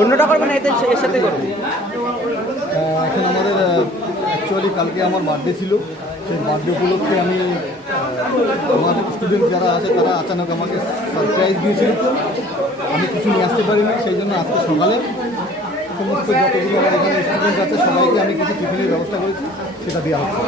অন্যটা করবে না, এর সাথে করবে। এখন আমাদের অ্যাকচুয়ালি কালকে আমার বার্থডে ছিল, সেই বার্থডে উপলক্ষে আমি আমার স্টুডেন্ট যারা আছে তারা আচানক আমাকে সারপ্রাইজ দিয়েছিল। আমি কিছু নিয়ে আসতে পারিনি, সেই জন্য আজকে সকালে সমস্ত যতগুলো আমার এখানে স্টুডেন্ট আছে সবাইকে আমি কিছু টিফিনের ব্যবস্থা করেছি, সেটা দেওয়া হচ্ছে।